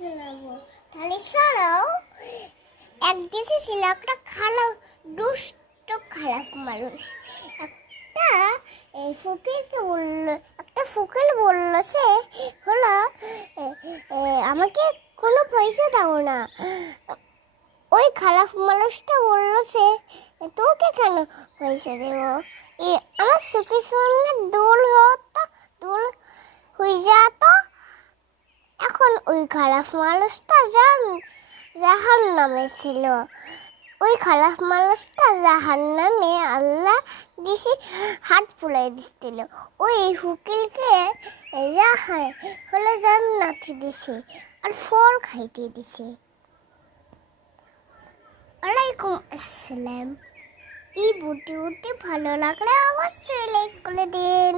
শোনাবো। তাহলে সরাও। এক দেশে ছিল একটা খারাপ দুষ্ট খারাপ মানুষ। একটা ফকির বলল সে হলো আমাকে কোনো পয়সা দাও না। ওই খারাপ মানুষটা বলল সে তোকে কেন পয়সা দেবো, আমার সুখের সামনে দোল হয়ে যেত। এখন ওই খারাপ মানুষটা জাহান্নামে ছিল। ওই খারাপ মানুষটা জাহান্নামে আল্লাহ দিশে হাত ফুলাই দিচ্ছিল। ওই হুকিলকে জান্নাতে দিছে আর ফল খাইতে দিছে। ওয়ালাইকুম আসসালাম। এই ভিডিওটি ভালো লাগলে অবশ্যই লাইক করে দিন।